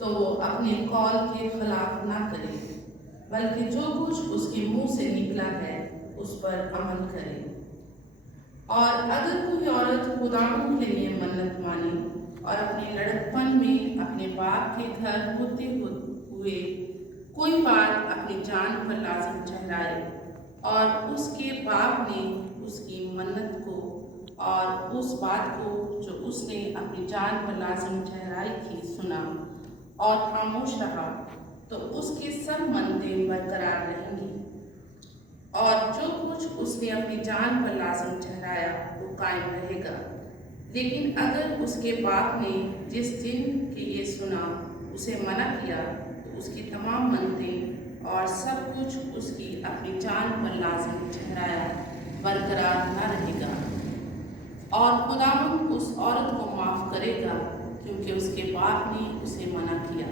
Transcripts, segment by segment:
تو وہ اپنے قول کے خلاف نہ کرے، بلکہ جو کچھ اس کے منہ سے نکلا ہے اس پر عمل کرے۔ اور اگر کوئی عورت خداوند کے لیے منت مانے اور اپنے لڑکپن میں اپنے باپ کے گھر ہوتے ہوئے کوئی بات اپنی جان پر لازم ٹھہرائے اور اس کے باپ نے اس کی منت کو اور اس بات کو جو اس نے اپنی جان پر لازم ٹھہرائی تھی سنا اور خاموش رہا، تو اس کے سب منتیں برقرار رہیں گی، اور جو کچھ اس نے اپنی جان پر لازم ٹھہرایا وہ قائم رہے گا۔ لیکن اگر اس کے باپ نے جس دن کہ یہ سنا اسے منع کیا، تو اس کی تمام منتیں اور سب کچھ اس کی اپنی جان پر لازم ٹھہرایا برقرار نہ رہے گا، اور خداوند اس عورت کو معاف کرے گا کیونکہ اس کے باپ نے اسے منع کیا۔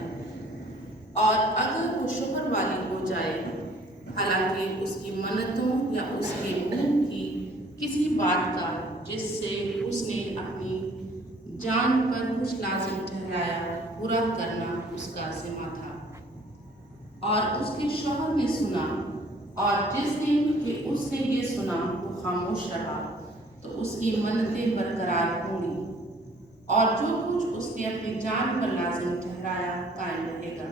اور اگر وہ شوہر والی ہو جائے، حالانکہ اس کی منتوں یا اس کے منہ کی کسی بات کا جس سے اس نے اپنی جان پر کچھ لازم ٹھہرایا پورا کرنا اس کا ذمہ تھا، اور اس کے شوہر نے سنا اور جس دن کہ اس نے یہ سنا وہ خاموش رہا، تو اس کی منتیں برقرار ہوں گی، اور جو کچھ اس نے اپنی جان پر لازم ٹھہرایا قائم رہے گا۔